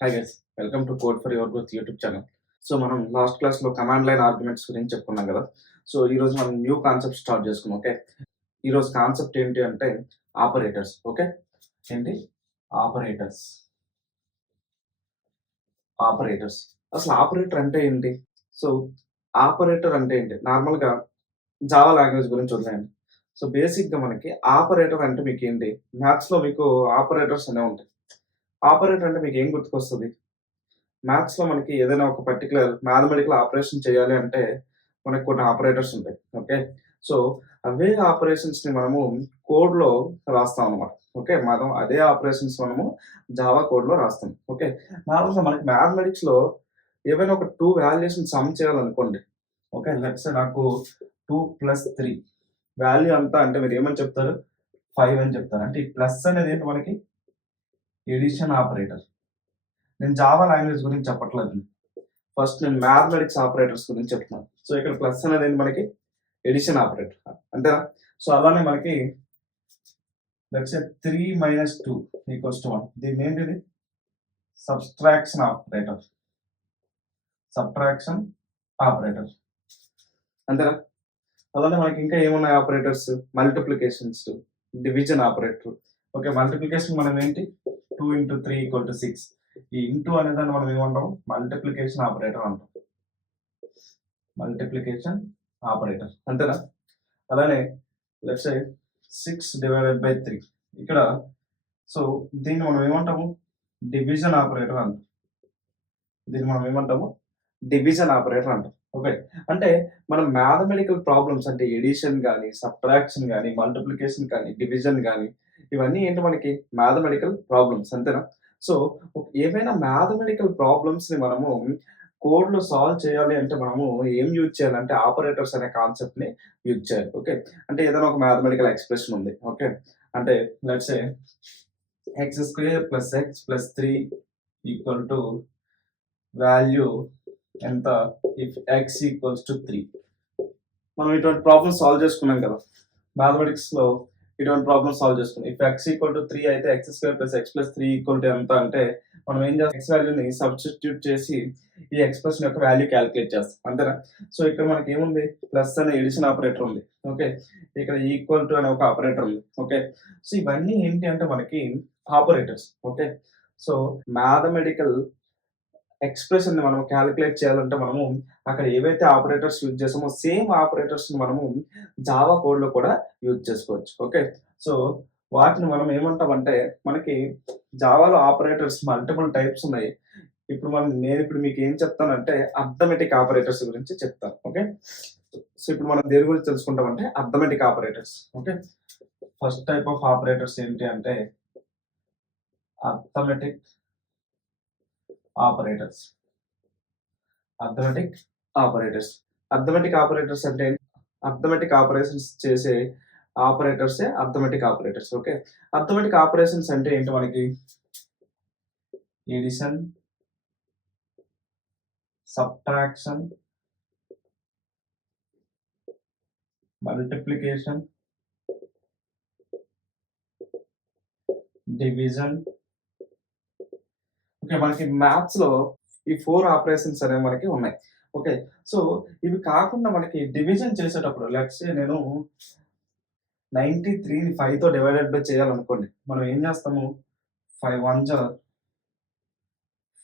Hi guys, welcome to code for your growth YouTube channel. So మనం last క్లాస్లో command line arguments గురించి చెప్పుకున్నాం కదా. సో ఈరోజు మనం న్యూ కాన్సెప్ట్ స్టార్ట్ చేసుకున్నాం. ఓకే, ఈరోజు కాన్సెప్ట్ ఏంటి అంటే ఆపరేటర్స్. ఓకే, ఏంటి ఆపరేటర్స్? ఆపరేటర్స్ అసలు ఆపరేటర్ అంటే ఏంటి? సో ఆపరేటర్ అంటే ఏంటి? నార్మల్గా జావా లాంగ్వేజ్ గురించి వదిలేయండి. సో బేసిక్గా మనకి ఆపరేటర్ అంటే మీకు ఏంటి? మ్యాథ్స్లో మీకు ఆపరేటర్స్ అనేవి ఉంటాయి. ఆపరేటర్ అంటే మీకు ఏం గుర్తుకొస్తుంది? మ్యాథ్స్‌లో మనకి ఏదైనా ఒక పర్టిక్యులర్ మ్యాథమెటికల్ ఆపరేషన్ చేయాలి అంటే, మనకు కొన్ని ఆపరేటర్స్ ఉంటాయి. ఓకే. సో, అవే ఆపరేషన్స్‌ని మనము కోడ్‌లో రాస్తాం అన్నమాట. ఓకే. మనం అదే ఆపరేషన్స్ మనము జావా కోడ్‌లో రాస్తాం. ఓకే. నార్మల్‌గా మనకి మ్యాథమెటిక్స్‌లో ఏవైనా ఒక 2 వాల్యూస్‌ని సమ్ చేయాలనుకోండి. ఓకే. లెట్స్ సే నాకు 2 + 3 వాల్యూ అంతా అంటే మీరు ఏమని చెప్తారు? 5 అని చెప్తారు. అంటే ఈ ప్లస్ అనేది ఏంటి మనకి? Addition operator. నేను జావా లాంగ్వేజ్ గురించి చెప్పట్లేదు. ఫస్ట్ నేను మ్యాథమెటిక్స్ ఆపరేటర్స్ గురించి చెప్తున్నాను. సో ఇక్కడ ప్లస్ అనేది ఏంటి మనకి? Addition operator. అంతేనా? సో అలానే మనకి లెట్స్ సే 3 - 2 = 1. దీన్ని ఏంటిది? Subtraction operator. Subtraction operator. అంతేనా? అలానే మనకి ఇంకా ఏమున్నాయి operators? Multiplications, division operator. Okay, multiplication మనం ఏంటి? 2 × 3 = 6. ఈ ఇంటూ అనే దాన్ని మనం ఏమంటాం? మల్టిప్లికేషన్ ఆపరేటర్ అంటాం. Multiplication operator. అంతేనా? అలానే లెట్స్ సే 6/3 ఇక్కడ. సో దీన్ని మనం ఏమంటాము? డివిజన్ ఆపరేటర్ అంటాం. దీన్ని మనం ఏమంటాము? డివిజన్ ఆపరేటర్ అంటాం. ఓకే, అంటే మనం మ్యాథమెటికల్ ప్రాబ్లమ్స్ అంటే ఎడిషన్ గానీ, సబ్ట్రాక్షన్ గానీ, మల్టిప్లికేషన్ కానీ, డివిజన్ గానీ ఇవన్నీ ఏంటి మనకి? Mathematical problems. అంతేనా? సో ఏవైనా మ్యాథమెటికల్ ప్రాబ్లమ్స్‌ని మనము కోడ్‌లో సాల్వ్ చేయాలి అంటే మనము ఏం యూజ్ చేయాలంటే ఆపరేటర్స్ అనే కాన్సెప్ట్‌ని యూజ్ చేయాలి. ఓకే, అంటే ఏదైనా ఒక మ్యాథమెటికల్ ఎక్స్‌ప్రెషన్ ఉంది. ఓకే, అంటే let's say x² + x + 3 = value ఎంత? If x = 3. మనం ఇటువంటి ప్రాబ్లమ్స్ సాల్వ్ చేసుకున్నాం కదా మ్యాథమెటిక్స్‌లో. ఇటువంటి ప్రాబ్లమ్ సాల్వ్ చేసుకున్నాం. ఇఫ్ x = 3 అయితే x² + x + 3 = ఎంత అంటే మనం ఏం చేస్తాం? x వాల్యూని సబ్స్టిట్యూట్ చేసి ఈ ఎక్స్‌ప్రెషన్ యొక్క వాల్యూ క్యాలిక్యులేట్ చేస్తాం. అంతేనా? సో ఇక్కడ మనకి ఏముంది? ప్లస్ అనే ఎడిషన్ ఆపరేటర్ ఉంది. ఓకే, ఇక్కడ ఈక్వల్ టు అనే ఒక ఆపరేటర్ ఉంది. ఓకే, సో ఇవన్నీ ఏంటి అంటే మనకి ఆపరేటర్స్. ఓకే, సో మ్యాథమెటికల్ ఎక్స్‌ప్రెషన్‌ని మనం క్యాలిక్యులేట్ చేయాలంటే మనము అక్కడ ఏవైతే ఆపరేటర్స్ యూజ్ చేసామో సేమ్ ఆపరేటర్స్‌ని మనము జావా కోడ్‌లో కూడా యూజ్ చేసుకోవచ్చు. ఓకే, సో వాటిని మనం ఏమంటామంటే మనకి జావాలో ఆపరేటర్స్ మల్టిపుల్ టైప్స్ ఉన్నాయి. నేనిప్పుడు మీకు ఏం చెప్తానంటే అర్థమెటిక్ ఆపరేటర్స్ గురించి చెప్తాను. ఓకే, సో ఇప్పుడు మనం దేని గురించి తెలుసుకుంటామంటే arithmetic operators. Okay, first type of operators ఏంటి అంటే arithmetic operators. Arithmetic operators. Arithmetic operators అంటే అర్థమెటిక్ ఆపరేషన్స్ చేసే ఆపరేటర్సే arithmetic operators. Okay, arithmetic operations అంటే ఏంటి మనకి? Addition, subtraction, multiplication, division. Okay, మనకి మ్యాథ్స్‌లో ఈ 4 ఆపరేషన్స్ అనేవి మనకి ఉన్నాయి. ఓకే, సో ఇవి కాకుండా మనకి డివిజన్ చేసేటప్పుడు లెట్స్ సే నేను 93ని 5తో డివైడెడ్ బై చేయాలనుకోండి. మనం ఏం చేస్తాము? 5 1 జా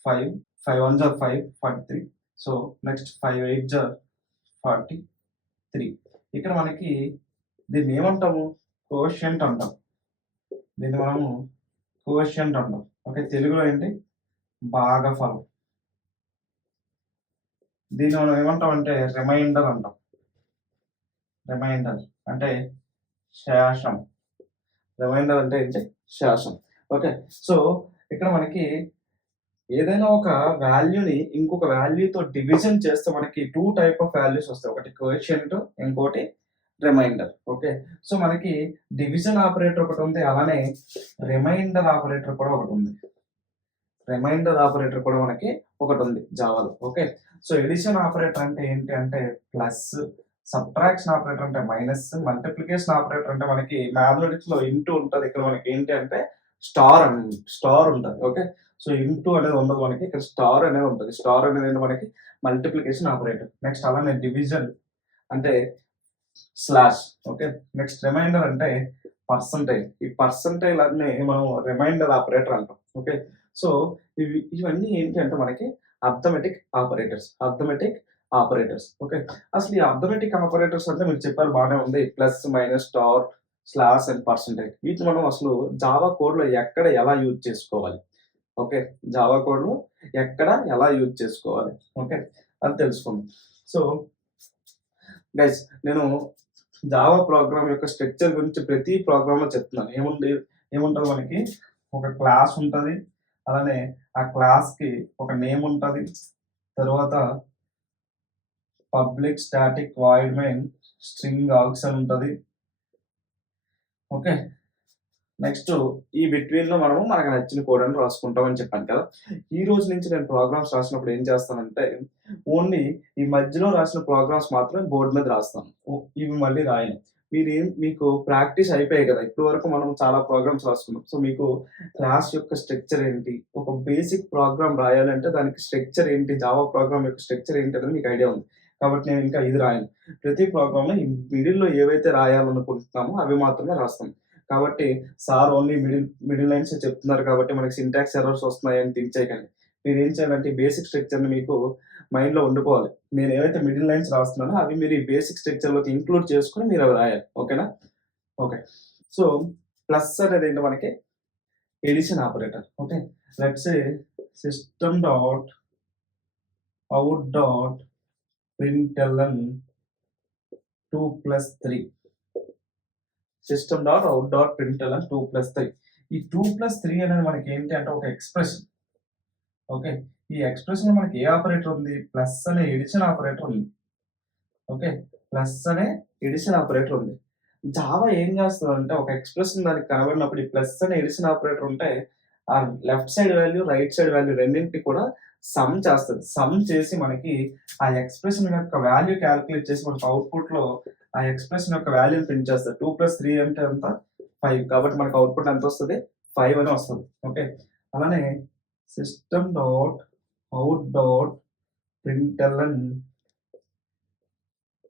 5, 5 1 జా 5, 43. సో నెక్స్ట్ 5 8 జా 43. ఇక్కడ మనకి దీన్ని ఏమంటాము? కోషియంట్ అంటాం. దీన్ని మనము కోషియంట్ అంటాం. ఓకే, తెలుగులో ఏంటి? భాగఫలం. దీన్ని మనం ఏమంటామంటే రిమైండర్ అంటాం. రిమైండర్ అంటే శేషం. రిమైండర్ అంటే ఏంటి? శేషం. ఓకే, సో ఇక్కడ మనకి ఏదైనా ఒక వాల్యూని ఇంకొక వాల్యూతో డివిజన్ చేస్తే మనకి 2 టైప్ ఆఫ్ వాల్యూస్ వస్తాయి. ఒకటి కోషియంట్, ఇంకోటి రిమైండర్. ఓకే, సో మనకి డివిజన్ ఆపరేటర్ ఒకటి ఉంది. అలానే రిమైండర్ ఆపరేటర్ కూడా ఒకటి ఉంది. రిమైండర్ ఆపరేటర్ కూడా మనకి ఒకటి ఉంది జావాలో. ఓకే, సో ఎడిషన్ ఆపరేటర్ అంటే ఏంటి అంటే ప్లస్, సబ్ట్రాక్షన్ ఆపరేటర్ అంటే మైనస్, మల్టిప్లికేషన్ ఆపరేటర్ అంటే మనకి మ్యాథమెటిక్స్ లో ఇంటూ ఉంటది. ఇక్కడ మనకి ఏంటి అంటే స్టార్ ఉంటది. ఓకే, సో ఇంటూ అనేది ఉండదు మనకి, ఇక్కడ స్టార్ అనేది ఉంటుంది. స్టార్ అనేది ఏంటి మనకి మల్టిప్లికేషన్ ఆపరేటర్. నెక్స్ట్ అలానే డివిజన్ అంటే స్లాష్. ఓకే, నెక్స్ట్ రిమైండర్ అంటే పర్సంటైల్. ఈ పర్సంటైల్ అన్ని మనం రిమైండర్ ఆపరేటర్ అంటాం. ఓకే, సో ఇవన్నీ ఏంటి అంటే మనకి అర్థమెటిక్ ఆపరేటర్స్. ఓకే, అసలు ఈ అర్థమెటిక్ ఆపరేటర్స్ అంటే మీరు చెప్పారు బాగానే ఉంది, plus minus star slash and percentile. వీటిని మనం అసలు జావా కోడ్ లో ఎక్కడ ఎలా యూజ్ చేసుకోవాలి, ఓకే, జావా కోడ్ లో ఎక్కడ ఎలా యూజ్ చేసుకోవాలి, ఓకే, అది తెలుసుకుందాం. సో గైస్, నేను జావా ప్రోగ్రామ్ యొక్క స్ట్రక్చర్ గురించి ప్రతి ప్రోగ్రామ్ లో చెప్తున్నాను. ఏముంటుంది మనకి, ఒక క్లాస్ ఉంటుంది, అలానే ఆ క్లాస్ కి ఒక నేమ్ ఉంటుంది, తర్వాత public static void main string args అని ఉంటుంది. ఓకే, నెక్స్ట్ ఈ బిట్వీన్ లో మనము మనకు నచ్చిన కోడ్ అని రాసుకుంటామని చెప్పాను కదా. ఈ రోజు నుంచి నేను ప్రోగ్రామ్స్ రాసినప్పుడు ఏం చేస్తానంటే ఓన్లీ ఈ మధ్యలో రాసిన ప్రోగ్రామ్స్ మాత్రమే బోర్డు మీద రాస్తాను, ఇవి మళ్ళీ రాయను. మీకు ప్రాక్టీస్ అయిపోయాయి కదా, ఇప్పటి వరకు మనం చాలా ప్రోగ్రామ్స్ రాసుకున్నాం. సో మీకు క్లాస్ యొక్క స్ట్రక్చర్ ఏంటి, ఒక బేసిక్ ప్రోగ్రామ్ రాయాలంటే దానికి స్ట్రక్చర్ ఏంటి, జావా ప్రోగ్రామ్ యొక్క స్ట్రక్చర్ ఏంటి అనేది మీకు ఐడియా ఉంది. కాబట్టి నేను ఇంకా ఇది రాయను. ప్రతి ప్రోగ్రామ్ లో ఈ మిడిల్లో ఏవైతే రాయాలనుకుంటున్నామో అవి మాత్రమే రాస్తాను. కాబట్టి సార్ ఓన్లీ మిడిల్ లైన్స్ చెప్తున్నారు కాబట్టి మనకి సింటాక్స్ ఎర్రర్స్ వస్తున్నాయని థింక్ చేయకండి. మీరు ఏం చేయాలంటే బేసిక్ స్ట్రక్చర్ని మీకు మైండ్లో ఉండిపోవాలి. నేను ఏవైతే మిడిల్ లైన్స్ రాస్తున్నానో అవి మీరు ఈ బేసిక్ స్ట్రక్చర్లోకి ఇంక్లూడ్ చేసుకుని మీరు అవి రాయాలి. ఓకేనా? ఓకే, సో ప్లస్ అనేది ఏంటి మనకి addition operator. Okay, let's say system dot out dot println 2+3 system dot out dot println 2+3. ఈ 2+3 అనేది మనకి ఏంటి అంటే ఒక ఎక్స్ప్రెషన్. ఓకే, ఈ ఎక్స్ప్రెషన్ మనకి ఏ ఆపరేటర్ ఉంది, ప్లస్ అనే ఎడిషన్ ఆపరేటర్ ఉంది. ఓకే, ప్లస్ అనే ఎడిషన్ ఆపరేటర్ ఉంది. జావా ఏం చేస్తుంది అంటే ఒక ఎక్స్ప్రెషన్ దానికి కనబడినప్పుడు ఈ ప్లస్ అనే ఎడిషన్ ఆపరేటర్ ఉంటే ఆ left side value right side value రెండింటిని కూడా సమ్ చేస్తుంది. సమ్ చేసి మనకి ఆ ఎక్స్ప్రెషన్ యొక్క వాల్యూ క్యాలిక్యులేట్ చేసి మనకి అవుట్పుట్ లో ఆ ఎక్స్ప్రెషన్ యొక్క వాల్యూ ప్రింట్ చేస్తారు. 2+3 అంటే ఎంత 5, కాబట్టి మనకు అవుట్పుట్ ఎంత వస్తుంది, 5 అని వస్తుంది. ఓకే, అలానే system dot out dot println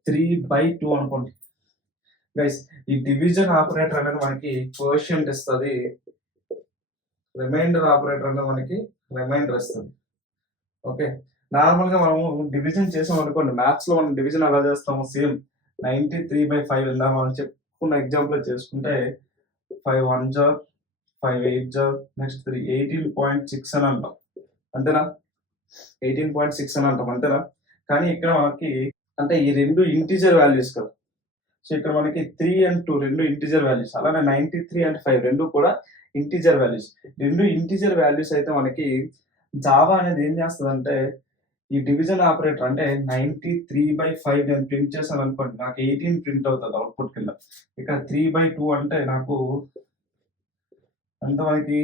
3/2 అనుకోండి. గైస్, ఈ డివిజన్ ఆపరేటర్ అనేది మనకి కోషియంట్ ఇస్తుంది, రిమైండర్ ఆపరేటర్ అనేది మనకి రిమైండర్ ఇస్తుంది. ఓకే, నార్మల్ గా మనము డివిజన్ చేసాం అనుకోండి, మ్యాథ్స్ లో మనం డివిజన్ ఎలా చేస్తాము, సేమ్ 93/5 ఇందా మనం చెప్పుకున్న ఎగ్జాంపుల్ చేసుకుంటే 5 1 జా 5 8 జా నెక్స్ట్ 3 18.6 అని అంటాం, అంతేనా? 18.6 అని అంటాం, అంతేనా? కానీ ఇక్కడ మనకి అంటే ఈ రెండు ఇంటీజర్ వాల్యూస్ కదా, సో ఇక్కడ మనకి 3 and 2 రెండు ఇంటీజర్ వాల్యూస్, అలానే 93 and 5 రెండు కూడా ఇంటీజర్ వాల్యూస్. రెండు ఇంటీజర్ వాల్యూస్ అయితే మనకి జావా అనేది ఏం చేస్తుందంటే ఈ డివిజన్ ఆపరేటర్ అంటే 93/5 నేను ప్రింట్ చేశాను అనుకోండి, నాకు 18 ప్రింట్ అవుతుంది అవుట్పుట్ కింద. ఇక్కడ 3/2 అంటే నాకు ఎంత, మనకి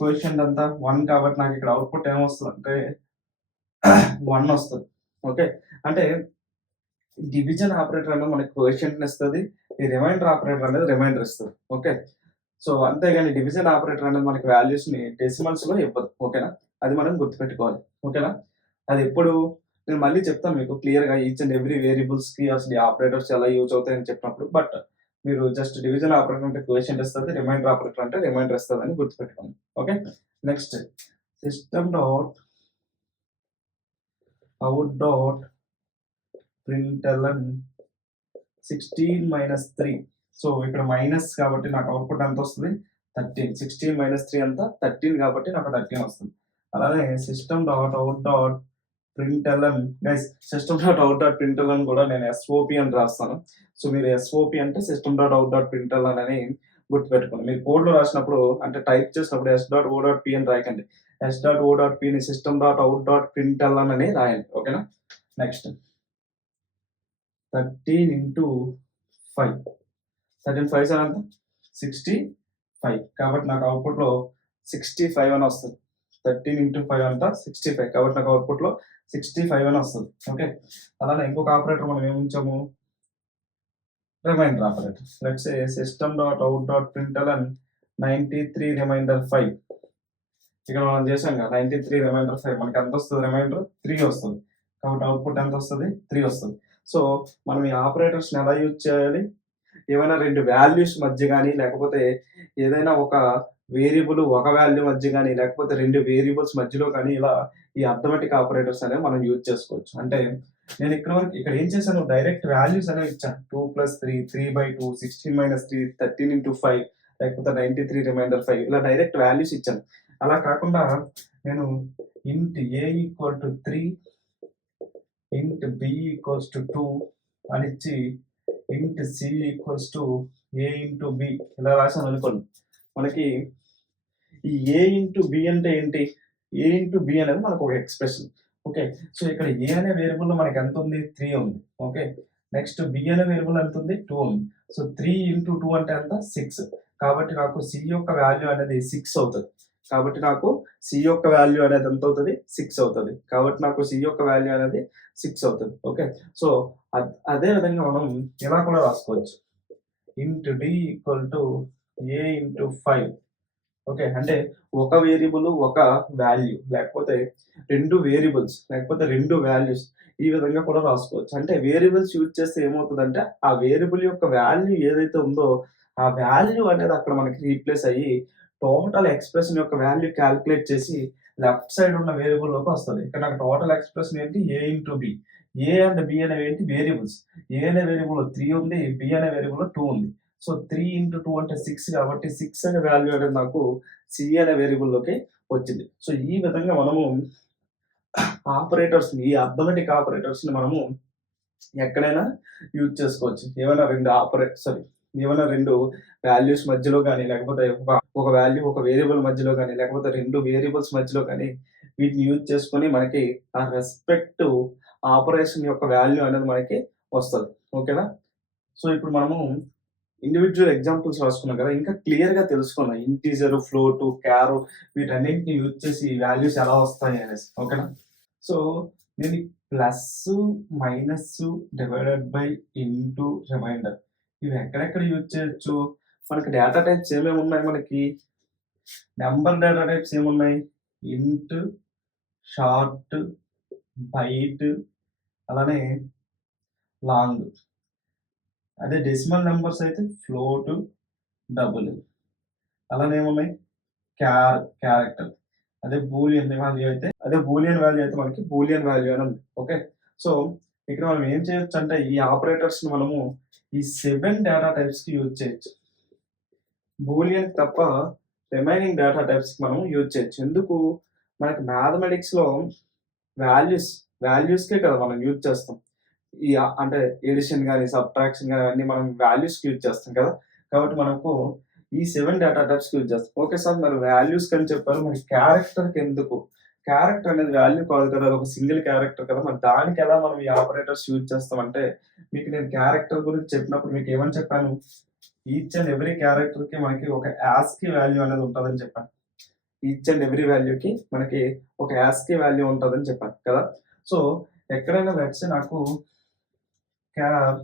కోఎఫిషియంట్ అంతా 1 కాబట్టి నాకు ఇక్కడ అవుట్పుట్ ఏమొస్తుంది అంటే 1 వస్తుంది. ఓకే, అంటే డివిజన్ ఆపరేటర్ అనేది మనకి కోఎఫిషియంట్ ఇస్తుంది, ఈ రిమైండర్ ఆపరేటర్ అనేది రిమైండర్ ఇస్తుంది. ఓకే, సో అంతేగాని డివిజన్ ఆపరేటర్ అనేది మనకి వాల్యూస్ ని డెసిమల్స్ లో ఇవ్వదు. ఓకేనా? అది మనం గుర్తుపెట్టుకోవాలి. ఓకేనా? అది ఎప్పుడు నేను మళ్ళీ చెప్తాను మీకు క్లియర్ గా ఈచ్ అండ్ ఎవ్రీ వేరియబుల్స్ కి అసలు ఈ ఆపరేటర్స్ ఎలా యూజ్ అవుతాయని చెప్పినప్పుడు. బట్ మీరు జస్ట్ డివిజన్ ఆపరేటర్ అంటే కోఎఫిషియంట్ ఇస్తుంది, రిమైండర్ ఆపరేటర్ అంటే రిమైండర్ ఇస్తుంది అని గుర్తుపెట్టుకోండి. Okay, next system dot out dot println 16 - 3. So ఇక్కడ మైనస్ కాబట్టి నాకు అవుట్పుట్ ఎంత వస్తుంది, 13. 16 - 3 అంతా 13 కాబట్టి నాకు 13 వస్తుంది. అలానే system dot out dot println, guys system dot out dot println కూడా నేను ఎస్ఓపి అని రాస్తాను. సో మీరు ఎస్ఓపి అంటే system dot out dot println అని గుర్తుపెట్టుకోండి. మీరు కోడ్ లో రాసినప్పుడు అంటే టైప్ చేసినప్పుడు s.o.p అని రాయకండి, s.o.p ని system dot out dot println అని రాయండి. ఓకేనా? నెక్స్ట్ 13 × 5, 13 5 ఎంత 65, కాబట్టి నాకు అవుట్పుట్ లో 65 అని వస్తుంది. 13 × 5 అంతా 65, కాబట్టి నాకు అవుట్పుట్ లో 65 అని వస్తుంది. ఓకే, అలానే ఇంకొక ఆపరేటర్ మనం ఏముంచాము, remainder operator. Let's say system dot out dot println 93 remainder 5. ఇక్కడ మనం చేసాం కదా 93 రిమైండర్ 5 మనకి ఎంత వస్తుంది రిమైండర్ 3 వస్తుంది. కాబట్టి అవుట్పుట్ ఎంత వస్తుంది 3 వస్తుంది. సో మనం ఈ ఆపరేటర్స్ని ఎలా యూజ్ చేయాలి, ఏమైనా రెండు వాల్యూస్ మధ్య కానీ లేకపోతే ఏదైనా ఒక వేరియబుల్ ఒక వాల్యూ మధ్య కానీ లేకపోతే రెండు వేరియబుల్స్ మధ్యలో కానీ ఇలా ఈ అర్థమెటిక్ ఆపరేటర్స్ అనేవి మనం యూజ్ చేసుకోవచ్చు. అంటే నేను ఇక్కడ ఏం చేశాను, డైరెక్ట్ వాల్యూస్ అనేవి ఇచ్చాను. 2 + 3 3/2 16 - 3 13 × 5 లేకపోతే 93 రిమైండర్ 5 ఇలా డైరెక్ట్ వాల్యూస్ ఇచ్చాను. అలా కాకుండా నేను int a = 3 int b = 2 అని ఇచ్చి int c = a × b ఇలా రాశాను అనుకోండి. మనకి ఈ a × b అంటే ఏంటి, a × b అనేది మనకు ఒక ఎక్స్ప్రెషన్. ఓకే, సో ఇక్కడ a అనే వేరియబుల్ మనకి ఎంత ఉంది 3 ఉంది. ఓకే, నెక్స్ట్ b అనే వేరియబుల్ ఎంత ఉంది 2 ఉంది. సో 3 × 2 అంటే ఎంత 6. కాబట్టి నాకు c యొక్క వాల్యూ అనేది 6 అవుతుంది. కాబట్టి నాకు c యొక్క వాల్యూ అనేది ఎంత అవుతుంది 6 అవుతుంది. కాబట్టి నాకు c యొక్క వాల్యూ అనేది 6 అవుతుంది. ఓకే, సో అదే విధంగా మనం ఇలా కూడా రాసుకోవచ్చు. int d = a × 5. ఓకే, అంటే ఒక వేరియబుల్ ఒక వాల్యూ లేకపోతే రెండు వేరియబుల్స్ లేకపోతే రెండు వాల్యూస్ ఈ విధంగా కూడా రాసుకోవచ్చు. అంటే వేరియబుల్స్ యూజ్ చేస్తే ఏమవుతుందంటే ఆ వేరియబుల్ యొక్క వాల్యూ ఏదైతే ఉందో ఆ వాల్యూ అనేది అక్కడ మనకి రీప్లేస్ అయ్యి టోటల్ ఎక్స్ప్రెషన్ యొక్క వాల్యూ క్యాలిక్యులేట్ చేసి లెఫ్ట్ సైడ్ ఉన్న వేరియబుల్లోకి వస్తుంది. ఇక్కడ నాకు టోటల్ ఎక్స్ప్రెషన్ ఏంటి a × b. a and b అనేవి ఏంటి వేరియబుల్స్. a అనే వేరియబుల్ 3 ఉంది, b అనే వేరియబుల్ 2 ఉంది. సో 3 × 2 అంటే 6 కాబట్టి 6 అనే వాల్యూ అనేది నాకు c అనే వేరియబుల్లోకి వచ్చింది. సో ఈ విధంగా మనము ఆపరేటర్స్ ఈ అర్థమెటిక్ ఆపరేటర్స్ ని మనము ఎక్కడైనా యూజ్ చేసుకోవచ్చు. ఏమైనా రెండు వాల్యూస్ మధ్యలో కానీ లేకపోతే ఒక వాల్యూ ఒక వేరియబుల్ మధ్యలో కానీ లేకపోతే రెండు వేరియబుల్స్ మధ్యలో కానీ వీటిని యూజ్ చేసుకొని మనకి ఆ రెస్పెక్ట్ ఆపరేషన్ యొక్క వాల్యూ అనేది మనకి వస్తుంది. ఓకేనా, సో ఇప్పుడు మనము ఇండివిజువల్ ఎగ్జాంపుల్స్ రాసుకున్నాం కదా, ఇంకా క్లియర్గా తెలుసుకున్నాం ఇంటీజర్, ఫ్లోట్, క్యార్ వీటన్నింటిని యూజ్ చేసి వాల్యూస్ ఎలా వస్తాయి అనేసి. ఓకేనా, సో నేను plus minus divided by into remainder ఇవి ఎక్కడెక్కడ యూజ్ చేయొచ్చు. మనకి డేటా టైప్స్ ఏమేమి ఉన్నాయి, మనకి నెంబర్ డేటా టైప్స్ ఏమున్నాయి, ఇంట్, షార్ట్, బైట్, అలానే లాంగ్. అదే డెసిమల్ నెంబర్స్ అయితే ఫ్లోట్, డబుల్, అలానే ఏమున్నాయి క్యారెక్టర్. అదే బూలియన్ వాల్యూ అయితే మనకి బూలియన్ వాల్యూ అని ఉంది. ఓకే, సో ఇక్కడ మనం ఏం చేయొచ్చు అంటే ఈ ఆపరేటర్స్ మనము ఈ 7 డేటా టైప్స్ కి యూజ్ చేయొచ్చు. బూలియన్ తప్ప రిమైనింగ్ డేటా టైప్స్ కి మనం యూజ్ చేయొచ్చు. ఎందుకు, మనకి మ్యాథమెటిక్స్ లో వాల్యూస్కే కదా మనం యూజ్ చేస్తాం. ఈ అంటే ఎడిషన్ కానీ సబ్ట్రాక్షన్ కానీ అన్ని మనం వాల్యూస్కి యూజ్ చేస్తాం కదా. కాబట్టి మనకు ఈ 7 డేటా టైప్స్కి యూజ్ చేస్తాం. ఓకే సార్, మరి వాల్యూస్ అని చెప్పారు, మరి క్యారెక్టర్కి ఎందుకు? క్యారెక్టర్ అనేది వాల్యూ కాదు కదా, అది ఒక సింగిల్ క్యారెక్టర్ కదా, మరి దానికి ఎలా మనం ఈ ఆపరేటర్స్ యూజ్ చేస్తామంటే మీకు నేను క్యారెక్టర్ గురించి చెప్పినప్పుడు మీకు ఏమని చెప్పాను, ఈచ్ అండ్ ఎవ్రీ క్యారెక్టర్కి మనకి ఒక యాస్కీ వాల్యూ అనేది ఉంటుందని చెప్పాను. ఈచ్ అండ్ ఎవ్రీ వాల్యూకి మనకి ఒక యాస్కీ వాల్యూ ఉంటుందని చెప్పాను కదా. సో ఎక్కడైనా లెట్స్ నాకు క్యార్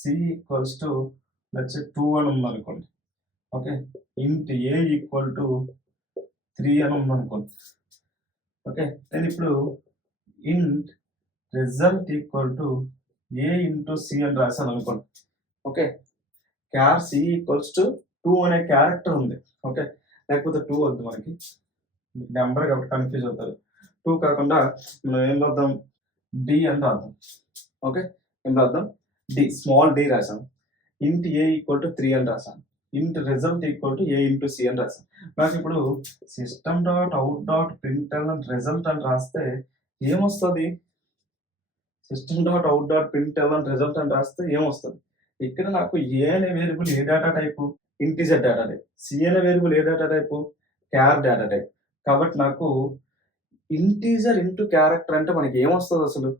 సి ఈక్వల్స్ టు లెట్స్ 2 అని ఉందనుకోండి. ఓకే, ఇంట్ ఏ ఈక్వల్ టు 3 అని ఉందనుకోండి. ఓకే, నేను ఇప్పుడు int result equal to A into C అని రాశాను అనుకోండి. Okay, char C equals to 2 అనే క్యారెక్టర్ ఉంది. ఓకే, లేకపోతే 2 వద్దు, మనకి నెంబర్ కాబట్టి కన్ఫ్యూజ్ అవుతారు. 2 కాకుండా మనం ఏం రాద్దాం, డి అని రాద్దాం. ఓకే, ఏం రాద్దాం, డి, స్మాల్ డి రాసాం. ఇంట్ ఏ ఈక్వల్ టు 3 అని రాసాం. Int result equal to A into C అని రాసాం. నాకు ఇప్పుడు system.out.println రిజల్ట్ అని రాస్తే ఏమొస్తుంది, system.out.println రిజల్ట్ అని రాస్తే ఏమొస్తుంది. ఇక్కడ నాకు ఏ అనే వేరియబుల్ ఏ data type, integer data type. C అనే వేరియబుల్ ఏ data type, char data type. కాబట్టి నాకు ఇంటీజర్ ఇంటూ క్యారెక్టర్ అంటే మనకి ఏమొస్తుంది అసలు.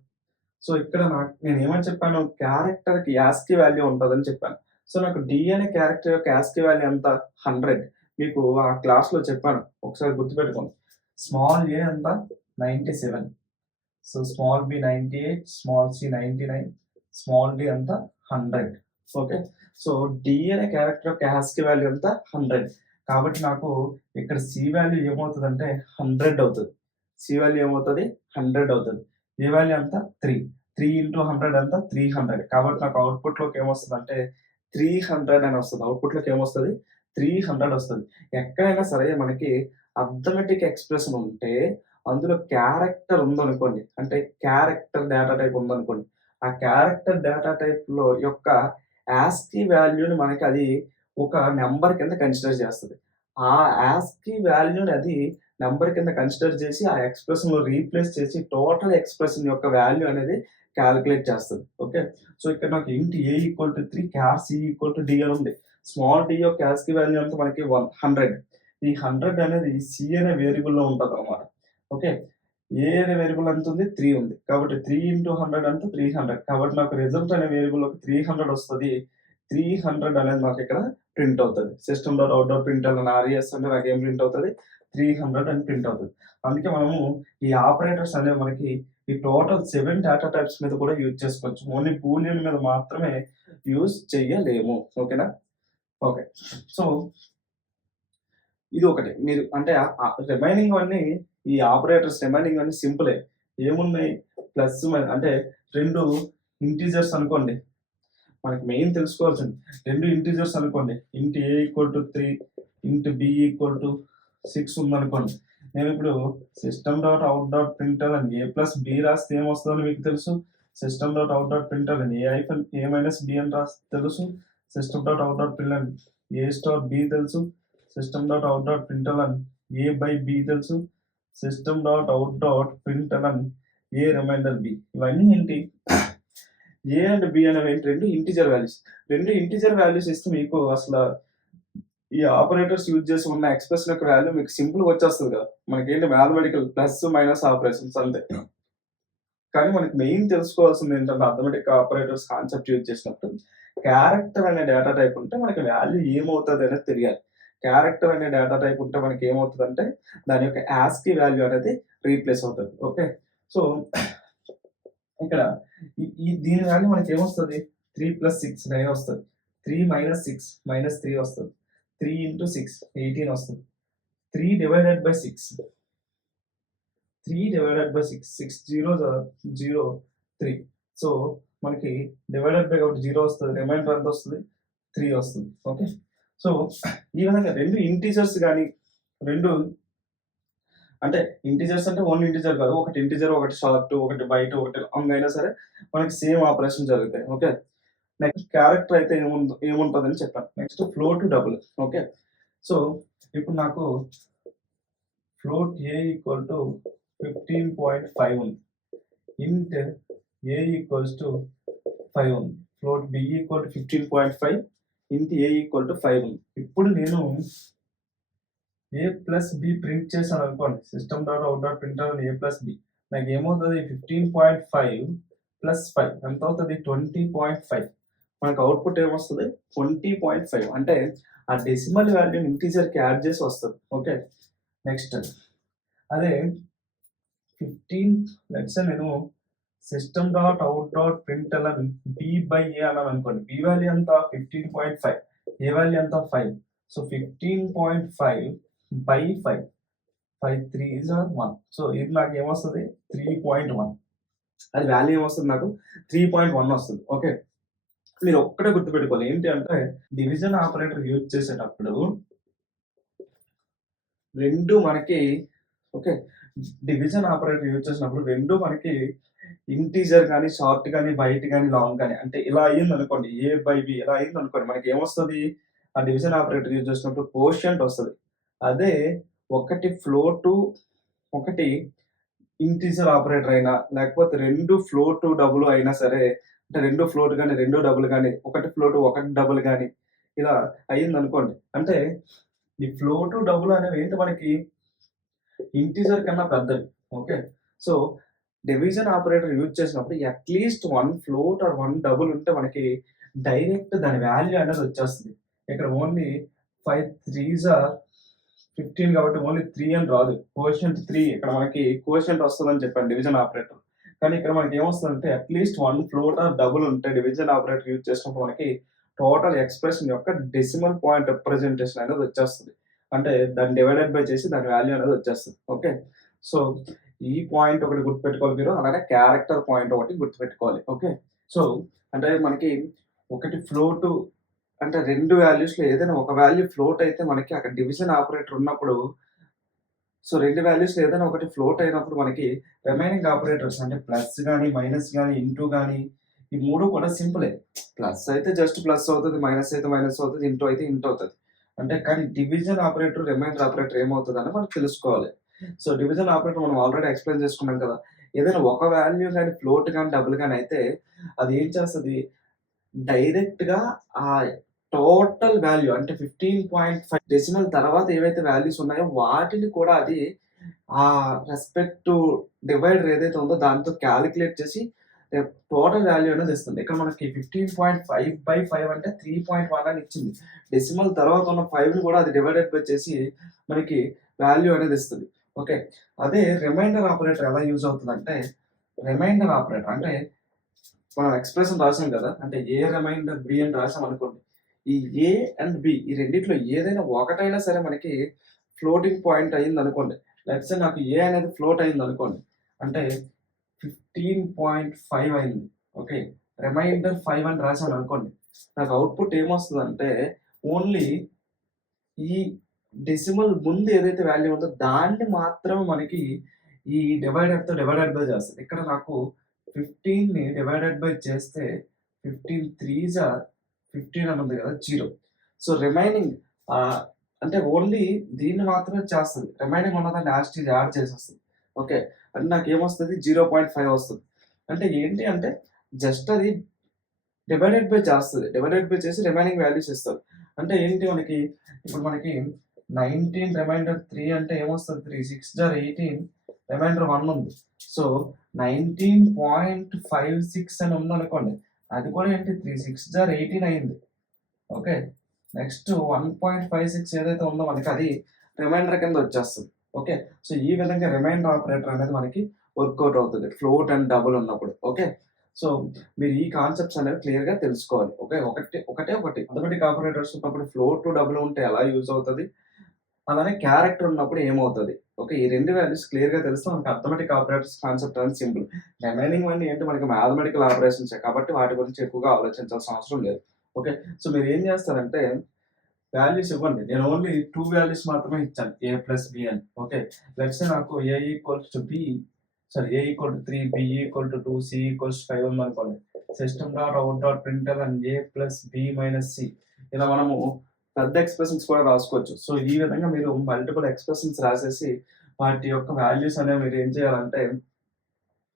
సో ఇక్కడ నేను ఏమని చెప్పాను, క్యారెక్టర్కి యాస్కీ వాల్యూ ఉంటుందని చెప్పాను. సో నాకు డి అనే క్యారెక్టర్ యొక్క యాస్కీ వాల్యూ ఎంత 100. మీకు ఆ క్లాస్లో చెప్పాను, ఒకసారి గుర్తుపెట్టుకోండి. స్మాల్ ఏ ఎంత 97, so small B 98, small C 99, small D ఎంత 100. ఓకే, సో డి అనే క్యారెక్టర్ యొక్క యాస్కీ వాల్యూ ఎంత 100. కాబట్టి నాకు ఇక్కడ సి వాల్యూ ఏమవుతుందంటే 100 అవుతుంది. సి వాల్యూ ఏమవుతుంది 100 అవుతుంది. ఏ వాల్యూ ఎంత 3. 3 ఇంటూ 100 ఎంత 300. కాబట్టి నాకు అవుట్పుట్లోకి ఏమొస్తుందంటే 300 అని వస్తుంది. అవుట్పుట్లోకి ఏమొస్తుంది 300 వస్తుంది. ఎక్కడైనా సరే మనకి అర్థమెటిక్ ఎక్స్ప్రెషన్ ఉంటే అందులో క్యారెక్టర్ ఉందనుకోండి, అంటే క్యారెక్టర్ డేటా టైప్ ఉందనుకోండి, ఆ క్యారెక్టర్ డేటా టైప్‌లో యొక్క యాస్కీ వాల్యూని మనకి అది ఒక నంబర్ కింద కన్సిడర్ చేస్తది. ఆ యాస్కీ వాల్యూని అది నంబర్ కింద కన్సిడర్ చేసి, ఆ ఎక్స్‌ప్రెషన్‌లో రీప్లేస్ చేసి టోటల్ ఎక్స్‌ప్రెషన్ యొక్క వాల్యూ అనేది కాలిక్యులేట్ చేస్తది. ఓకే. సో, ఇక్కడ నాకు int A equal to 3 char C equal to D అని ఉంది. స్మాల్ డి యొక్క యాస్కీ వాల్యూ ఎంత మనకి 100. ఈ 100 అనేది సి అనే వేరియబుల్‌లో ఉంటదన్నమాట. ఓకే. ఏ అనే వేరియబుల్ ఎంత ఉంది 3 ఉంది. కాబట్టి 3 ఇంటూ 100 ఎంత 300. కాబట్టి నాకు రిజల్ట్ అనే వేరియబుల్‌లోకి 300 వస్తది. 300 అనేది నాకు ఇక్కడ ప్రింట్ అవుతది. System dot out dot println అని ఆర్ఈఎస్ అంటే నాకేం ప్రింట్ అవుతది 300 అని ప్రింట్ అవుతది. అందుకే మనము ఈ ఆపరేటర్స్ అనేవి మనకి ఈ టోటల్ 7 డేటా టైప్స్ మీద కూడా యూజ్ చేసుకోవచ్చు. ఓన్లీ బూలియన్ మీద మాత్రమే యూజ్ చెయ్యలేము. ఓకేనా? ఓకే. సో, ఇది ఒకటి. మీరు అంటే రిమైనింగ్ అన్నీ ఈ ఆపరేటర్స్ రిమైనింగ్ అన్నీ సింపులే. ఏమున్నాయి ప్లస్ అంటే 2 ఇంటీజర్స్ అనుకోండి. మనకి మెయిన్ తెలుసుకోవాల్సింది 2 ఇంటీజర్స్ అనుకోండి. ఇంట్ ఏ ఈక్వల్ టు 3, ఇంట్ బి ఈక్వల్ టు 6 ఉందనుకోండి. నేను ఇప్పుడు system dot out dot println A plus B రాస్తే ఏమొస్తుందో మీకు తెలుసు. System dot out dot println A minus B అని రాస్తే తెలుసు. System dot out dot println A star B తెలుసు. System dot out dot println A by B తెలుసు. System dot out dot println A remainder B. ఇవన్నీ ఏంటి? ఏ and B అనేవి ఏంటి 2 integer values. 2 integer values ఇస్తే మీకు అసల ఈ ఆపరేటర్స్ యూజ్ చేసి ఉన్న ఎక్స్‌ప్రెషన్ యొక్క వాల్యూ మీకు సింపుల్‌గా వచ్చేస్తది కదా! మనకేంటి మ్యాథమెటికల్ ప్లస్, మైనస్ ఆపరేషన్స్ అంతే. కానీ మనకి మెయిన్ తెలుసుకోవాల్సింది ఏంటంటే అర్థమెటిక్ ఆపరేటర్స్ కాన్సెప్ట్ యూజ్ చేసినప్పుడు క్యారెక్టర్ అనే డేటా టైప్ ఉంటే మనకి వాల్యూ ఏమవుతది అనేది తెలియాలి. క్యారెక్టర్ అనే డేటా టైప్ ఉంటే మనకి ఏమవుతదంటే దాని యొక్క యాస్కీ వాల్యూ అనేది రీప్లేస్ అవుతది. ఓకే. సో, ఇక్కడ దీని వాల్యూ మనకి ఏమొస్తది 3 + 6 9 వస్తది. 3 - 6 -3 వస్తది. 3 × 6 18 వస్తది. 3 divided by 6 3 divided by 6 6 zeros are 0 3. So, మనకి డివైడెడ్ బై ఒకటి 0 వస్తది. రిమైండర్ ఎంత వస్తది 3 వస్తది. ఓకే. సో, ఈ విధంగా 2 ఇంటీజర్స్ గాని 2 అంటే ఇంటిజర్స్ అంటే ఓన్లీ ఇంటిజర్ కాదు. ఒకటి ఇంటిజర్, ఒకటి షార్ట్, ఒకటి బైట్, ఒకటి లాంగ్ అయినా సరే మనకి సేమ్ ఆపరేషన్ జరుగుతాయి. ఓకే. నెక్స్ట్ క్యారెక్టర్ అయితే ఏముంటదని చెప్పాను. Next float double. Okay. So, ఇప్పుడు నాకు ఫ్లోట్ ఏ ఈక్వల్ టు 15.5 ఉంది. ఇంట్ ఏ ఈక్వల్స్ టు 5 ఉంది. ఫ్లోట్ బి ఈక్వల్ టు 15.5 ఇంట్ ఏ ఈక్వల్ టు 5 ఉంది. ఇప్పుడు నేను ఏ ప్లస్ బి ప్రింట్ చేశాను అనుకోండి. System dot out dot println A plus B. నాకు ఏమవుతుంది 15.5 ప్లస్ 5 ఎంత అవుతుంది 20.5. మనకు అవుట్పుట్ ఏమొస్తుంది 20.5. అంటే ఆ డెసిమల్ వాల్యూని ఇంటీజర్కి యాడ్ చేసి వస్తుంది. ఓకే. నెక్స్ట్ అదే 15 లెట్స్ నేను system dot out dot println B by A అన్నాను అనుకోండి. బి వాల్యూ ఎంత 15.5, ఏ వాల్యూ ఎంత 5. So 15.5 by 5. 5 3s are 1. So ఇది నాకు ఏమొస్తుంది 3.1. అది వాల్యూ ఏమొస్తుంది నాకు 3.1 వస్తుంది. ఓకే. మీరు ఒక్కటే గుర్తుపెట్టుకోవాలి ఏంటి అంటే డివిజన్ ఆపరేటర్ యూజ్ చేసేటప్పుడు 2 మనకి ఓకే. డివిజన్ ఆపరేటర్ యూజ్ చేసినప్పుడు 2 మనకి ఇంటీజర్ గాని, షార్ట్ గాని, బైట్ గాని, లాంగ్ గాని అంటే ఇలా అయిందనుకోండి ఏ బై బి ఇలా అయిందనుకోండి మనకి ఏమొస్తది ఆ డివిజన్ ఆపరేటర్ యూజ్ చేసినప్పుడు కోషియంట్ వస్తది. అదే ఒకటి ఫ్లోటు, ఒకటి ఇంటీజర్ ఆపరేటర్ అయినా, లేకపోతే 2 ఫ్లోటు, డబుల్ అయినా సరే, అంటే 2 ఫ్లోట్ గాని, 2 డబుల్ గాని, ఒకటి ఫ్లోటు, ఒకటి డబుల్ గాని ఇలా అయిందనుకోండి. అంటే ఈ ఫ్లోటు, డబుల్ అనేవి ఏంటి మనకి ఇంటీజర్ కన్నా పెద్దవి. Okay. So, division operator use చేసినప్పుడు అట్‌లీస్ట్ 1 ఫ్లోట్ ఆర్ 1 డబుల్ ఉంటే మనకి డైరెక్ట్ దాని వాల్యూ అనేది వచ్చేస్తది. ఇక్కడ ఓన్లీ 5 3s ఆర్ 15 కాబట్టి ఓన్లీ 3 అని రాదు. కోషియంట్ 3 ఇక్కడ మనకి కోషియంట్ వస్తదని చెప్పాను డివిజన్ ఆపరేటర్. కానీ ఇక్కడ మనకి ఏమొస్తదంటే అట్‌లీస్ట్ 1 ఫ్లోట్ ఆర్ డబుల్ ఉంటే డివిజన్ ఆపరేటర్ యూజ్ చేసినప్పుడు మనకి టోటల్ ఎక్స్‌ప్రెషన్ యొక్క డెసిమల్ పాయింట్ రిప్రజెంటేషన్ అనేది వచ్చేస్తది. అంటే దాన్ని డివైడెడ్ బై చేసి దాని వాల్యూ అనేది వచ్చేస్తుంది. ఓకే. సో ఈ పాయింట్ ఒకటి గుర్తుపెట్టుకోవాలి మీరు. అలానే క్యారెక్టర్ పాయింట్ ఒకటి గుర్తుపెట్టుకోవాలి. ఓకే. సో అంటే మనకి ఒకటి ఫ్లోట్ అంటే 2 వాల్యూస్‌లో ఏదైనా ఒక వాల్యూ ఫ్లోట్ అయితే మనకి అక్కడ డివిజన్ ఆపరేటర్ ఉన్నప్పుడు సో 2 వాల్యూస్‌లో ఏదైనా ఒకటి ఫ్లోట్ అయినప్పుడు మనకి రిమైనింగ్ ఆపరేటర్స్ అంటే ప్లస్ గాని, మైనస్ గాని, ఇంటూ గాని ఈ 3 కూడా సింపులే. ప్లస్ అయితే జస్ట్ ప్లస్ అవుతది. మైనస్ అయితే మైనస్ అవుతది. ఇంటూ అయితే ఇంటూ అవుతది. అంటే కానీ డివిజన్ ఆపరేటర్, రిమైండర్ ఆపరేటర్ ఏమవుతదని మనం తెలుసుకోవాలి. సో డివిజన్ ఆపరేటర్ మనం ఆల్రెడీ ఎక్స్‌ప్లెయిన్ చేసుకున్నాం కదా! ఏదైనా ఒక వాల్యూ గాని, ఫ్లోట్ గాని, డబుల్ గాని అయితే అది ఏం చేస్తది డైరెక్ట్‌గా ఆ టోటల్ వాల్యూ అంటే 15.5 డెసిమల్ తర్వాత ఏవైతే వాల్యూస్ ఉన్నాయో వాటిని కూడా అది రెస్పెక్ట్ డివైడర్ ఏదైతే ఉందో దాంతో కాలిక్యులేట్ చేసి టోటల్ వాల్యూ అనేది ఇస్తుంది. ఇక్కడ మనకి 15.5/5 అంటే 3.1 అని ఇచ్చింది. డెసిమల్ తర్వాత ఉన్న 5ని కూడా అది డివైడెడ్ బై చేసి మనకి వాల్యూ అనేది ఇస్తది. ఓకే. అదే రిమైండర్ ఆపరేటర్ ఎలా యూజ్ అవుతదంటే రిమైండర్ ఆపరేటర్ అంటే మనం ఎక్స్‌ప్రెషన్ రాసాం కదా! అంటే ఏ రిమైండర్ బి అని రాసామనుకోండి. ఈ ఏ అండ్ బి ఈ రెండిట్లో ఏదైనా ఒకటైనా సరే మనకి ఫ్లోటింగ్ పాయింట్ అయిందనుకోండి. లెట్స్ సే నాకు ఏ అనేది ఫ్లోట్ అయిందనుకోండి. అంటే 15.5 అయింది. ఓకే. రిమైండర్ 5 అని రాసాననుకోండి. నాకు అవుట్‌పుట్ ఏమొస్తదంటే ఓన్లీ ఈ డెసిమల్ ముందు ఏదైతే వాల్యూ ఉందో దాన్ని మాత్రమే మనకి ఈ డివైడర్‌తో డివైడెడ్ బై చేస్తది. ఇక్కడ నాకు 15ని డివైడెడ్ బై చేస్తే 15 త్రీస్ ఆర్ 15 అని ఉంది కదా! 0. సో రిమైనింగ్ అంటే ఓన్లీ దీన్ని మాత్రమే చేస్తది. రిమైనింగ్ ఉన్నదాన్ని యాజ్ ఇట్ ఈజ్ యాడ్ చేసేస్తది. ఓకే. అంటే నాకేమొస్తది 0.5 వస్తది. అంటే ఏంటి అంటే జస్ట్ అది డివైడెడ్ బై చేస్తది. డివైడెడ్ బై చేసి రిమైనింగ్ వాల్యూస్ ఇస్తది. అంటే ఏంటి మనకి ఇప్పుడు మనకి 19 రిమైండర్ 3 అంటే ఏమొస్తది 3 6 జార్ 18 రిమైండర్ 1 ఉంది. సో 19.56 అని ఉందనుకోండి. అది కూడా ఏంటి 3 6 జార్ 18 అయింది. ఓకే. నెక్స్ట్ 1.56 ఏదైతే ఉందో మనకి అది రిమైండర్ కింద వచ్చేస్తది. ఓకే. సో ఈ విధంగా రిమైండర్ ఆపరేటర్ అనేది మనకి వర్కౌట్ అవుతది. ఫ్లోట్ అండ్ డబుల్ ఉన్నప్పుడు. ఓకే. సో మీరు ఈ కాన్సెప్ట్స్ అనేవి క్లియర్‌గా తెలుసుకోవాలి. ఓకే. ఒకటే ఒకటి అథమెటిక్ ఆపరేటర్స్ ఉన్నప్పుడు ఫ్లోట్ టు డబుల్ ఉంటే ఎలా యూజ్ అవుతది? అలానే క్యారెక్టర్ ఉన్నప్పుడు ఏమవుతది? ఓకే. ఈ 2 వాల్యూస్ క్లియర్‌గా తెలిస్తే మనకి అథమెటిక్ ఆపరేటర్స్ కాన్సెప్ట్ అనేది సింపుల్. రిమైనింగ్ అన్నీ ఏంటి మనకి మ్యాథమెటికల్ ఆపరేషన్సే కాబట్టి వాటి గురించి ఎక్కువగా ఆలోచించాల్సిన అవసరం లేదు. ఓకే. సో మీరేం చేస్తారంటే వాల్యూస్ ఇవ్వండి. నేను ఓన్లీ 2 వాల్యూస్ మాత్రమే ఇచ్చాను. ఏ ప్లస్ బి అని. ఓకే. లెట్స్ సే నాకు A equals to B A equal to 3, B equal to 2, C equals 5 ఉందనుకోండి. System dot out dot println A plus B minus C ఇలా మనము పెద్ద ఎక్స్‌ప్రెషన్స్ కూడా రాసుకోవచ్చు. సో ఈ విధంగా మీరు మల్టిపుల్ ఎక్స్‌ప్రెషన్స్ రాసేసి వాటి యొక్క వాల్యూస్ అనేవి మీరు ఏం చేయాలంటే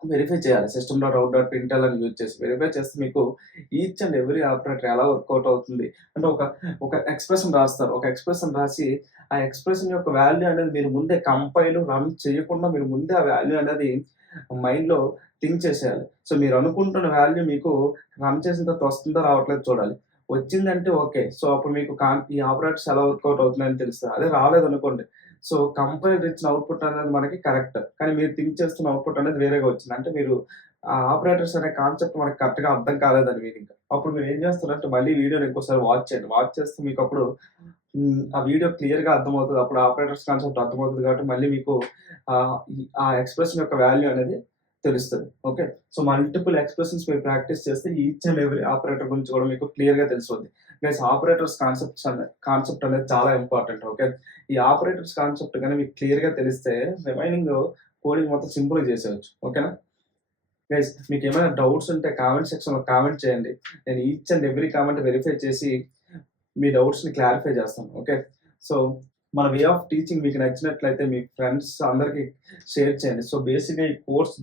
వెరిఫై చేయాలి. సిస్టమ్ డాట్ అవుట్ డాట్ ప్రింట్‌ఎల్ అని యూజ్ చేసి. వెరిఫై చేస్తే మీకు ఈచ్ అండ్ ఎవ్రీ ఆపరేటర్ ఎలా వర్కౌట్ అవుతుంది. అంటే ఒక ఎక్స్‌ప్రెషన్ రాస్తారు. ఒక ఎక్స్‌ప్రెషన్ రాసి ఆ ఎక్స్‌ప్రెషన్ యొక్క వాల్యూ అనేది మీరు ముందే కంపైల్, రన్ చేయకుండా మీరు ముందే ఆ వాల్యూ అనేది మైండ్‌లో థింక్ చేసేయాలి. సో మీరు అనుకుంటున్న వాల్యూ మీకు రన్ చేసిన తర్వాత వస్తుందో రావట్లేదో చూడాలి. వచ్చిందంటే ఓకే. సో అప్పుడు మీకు ఈ ఆపరేటర్స్ ఎలా వర్కౌట్ అవుతున్నాయని తెలుస్తది. అదే రాలేదనుకోండి సో కంపైలర్ ఇచ్చిన అవుట్‌పుట్ అనేది మనకి కరెక్ట్. కానీ మీరు థింక్ చేస్తున్న అవుట్‌పుట్ అనేది వేరేగా వచ్చింది. అంటే మీరు ఆ ఆపరేటర్స్ అనే కాన్సెప్ట్ మనకు కరెక్ట్‌గా అర్థం కాలేదని మీనింగ్. అప్పుడు మీరు ఏం చేస్తారంటే మళ్ళీ వీడియోని ఇంకోసారి వాచ్ చేయండి. వాచ్ చేస్తే మీకప్పుడు ఆ వీడియో క్లియర్‌గా అర్థమవుతది. అప్పుడు ఆపరేటర్స్ కాన్సెప్ట్ అర్థమవుతది కాబట్టి మళ్ళీ మీకు ఆ ఎక్స్‌ప్రెషన్ యొక్క వాల్యూ అనేది తెలుస్తది. ఓకే. సో మల్టిపుల్ ఎక్స్‌ప్రెషన్స్ మీరు ప్రాక్టీస్ చేస్తే ఈచ్ అండ్ ఎవ్రీ ఆపరేటర్ గురించి కూడా మీకు క్లియర్‌గా తెలిసిపోద్ది. గైస్ ఆపరేటర్స్ కాన్సెప్ట్ అనేది చాలా ఇంపార్టెంట్. ఓకే. ఈ ఆపరేటర్స్ కాన్సెప్ట్ గాని మీకు క్లియర్‌గా తెలిస్తే రిమైనింగ్ కోడింగ్ మొత్తం సింపుల్‌గా చేసేయొచ్చు. ఓకేనా? గైస్ మీకేమైనా డౌట్స్ ఉంటే కామెంట్ సెక్షన్‌లో కామెంట్ చేయండి. నేను each and every comment verify చేసి మీ డౌట్స్‌ని క్లారిఫై చేస్తాను. ఓకే. సో మన వే ఆఫ్ టీచింగ్ మీకు నచ్చినట్లయితే మీ ఫ్రెండ్స్ అందరికి షేర్ చేయండి. సో బేసిక్‌గా ఈ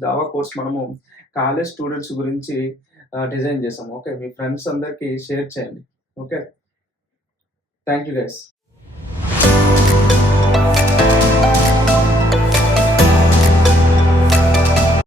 జావా కోర్స్ మనము కాలేజ్ స్టూడెంట్స్ గురించి డిజైన్ చేసాము. ఓకే. మీ ఫ్రెండ్స్ అందరికి షేర్ చేయండి. ఓకే. Thank you guys.